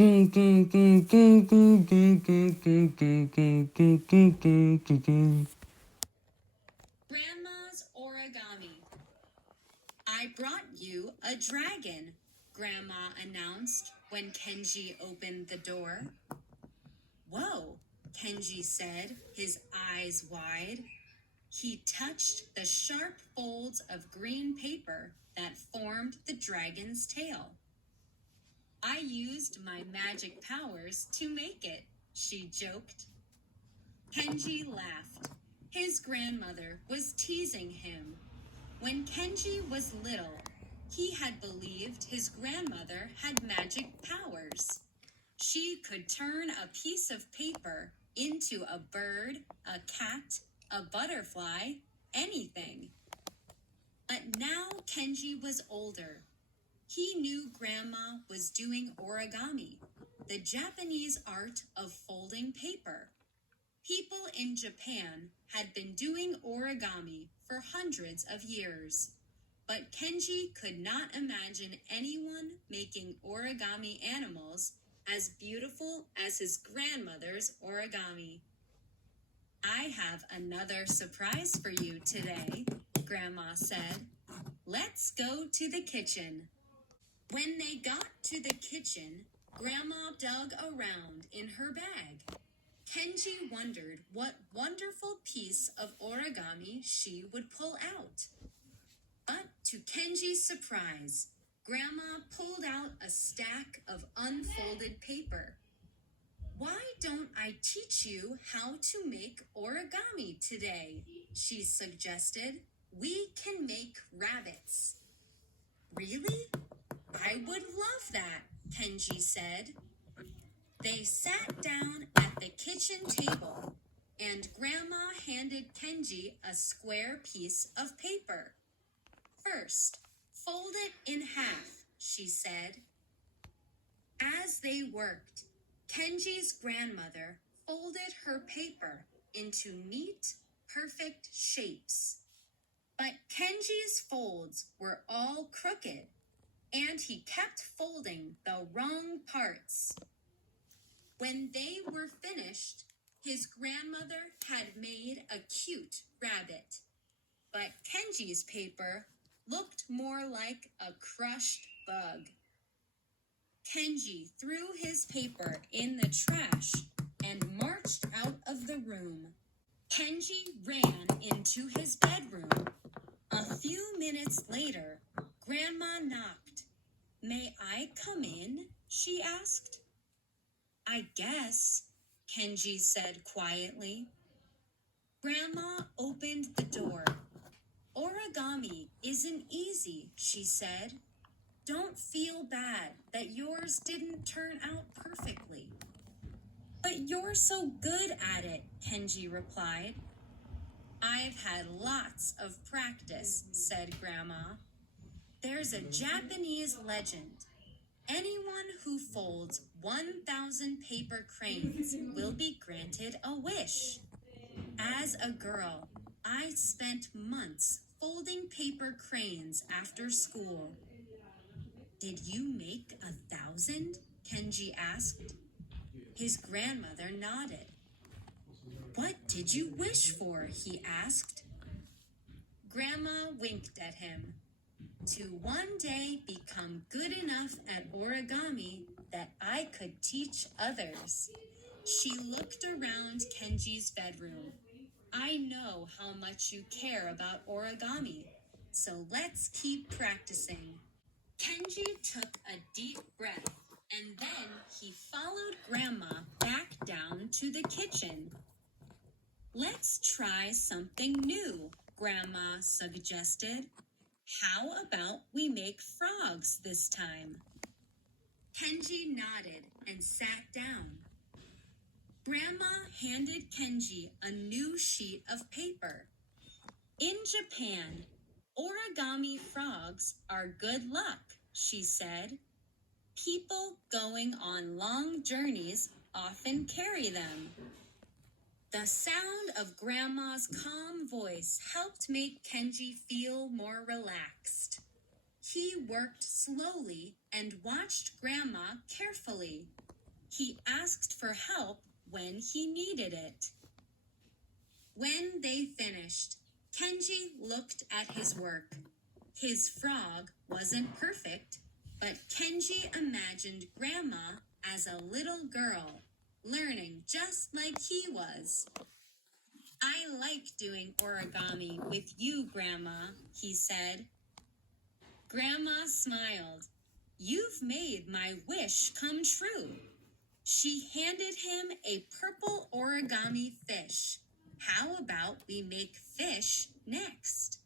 Grandma's origami. I brought you a dragon, Grandma announced when Kenji opened the door. Whoa, Kenji said, his eyes wide. He touched the sharp folds of green paper that formed the dragon's tail. I used my magic powers to make it, she joked. Kenji laughed. His grandmother was teasing him. When Kenji was little, he had believed his grandmother had magic powers. She could turn a piece of paper into a bird, a cat, a butterfly, anything. But now Kenji was older. He knew Grandma was doing origami, the Japanese art of folding paper. People in Japan had been doing origami for hundreds of years, but Kenji could not imagine anyone making origami animals as beautiful as his grandmother's origami. I have another surprise for you today, Grandma said. Let's go to the kitchen. When they got to the kitchen, Grandma dug around in her bag. Kenji wondered what wonderful piece of origami she would pull out. But to Kenji's surprise, Grandma pulled out a stack of unfolded paper. Why don't I teach you how to make origami today? She suggested. We can make rabbits. Really? I would love that, Kenji said. They sat down at the kitchen table, and Grandma handed Kenji a square piece of paper. First, fold it in half, she said. As they worked, Kenji's grandmother folded her paper into neat, perfect shapes. But Kenji's folds were all crooked, and he kept folding the wrong parts. When they were finished, his grandmother had made a cute rabbit. But Kenji's paper looked more like a crushed bug. Kenji threw his paper in the trash and marched out of the room. Kenji ran into his bedroom. A few minutes later, Grandma knocked. "May I come in?" she asked. "I guess," Kenji said quietly. Grandma opened the door. "Origami isn't easy," she said. "Don't feel bad that yours didn't turn out perfectly." "But you're so good at it," Kenji replied. "I've had lots of practice," said Grandma. "There's a Japanese legend. Anyone who folds 1,000 paper cranes will be granted a wish. As a girl, I spent months folding paper cranes after school." "Did you make 1,000?" Kenji asked. His grandmother nodded. "What did you wish for?" he asked. Grandma winked at him. "To one day become good enough at origami that I could teach others." She looked around Kenji's bedroom. "I know how much you care about origami, so let's keep practicing." Kenji took a deep breath, and then he followed Grandma back down to the kitchen. "Let's try something new," Grandma suggested. "How about we make frogs this time?" Kenji nodded and sat down. Grandma handed Kenji a new sheet of paper. "In Japan, origami frogs are good luck," she said. "People going on long journeys often carry them." The sound of Grandma's calm voice helped make Kenji feel more relaxed. He worked slowly and watched Grandma carefully. He asked for help when he needed it. When they finished, Kenji looked at his work. His frog wasn't perfect, but Kenji imagined Grandma as a little girl, learning just like he was. I like doing origami with you, Grandma, he said. Grandma smiled. You've made my wish come true. She handed him a purple origami fish. How about we make fish next?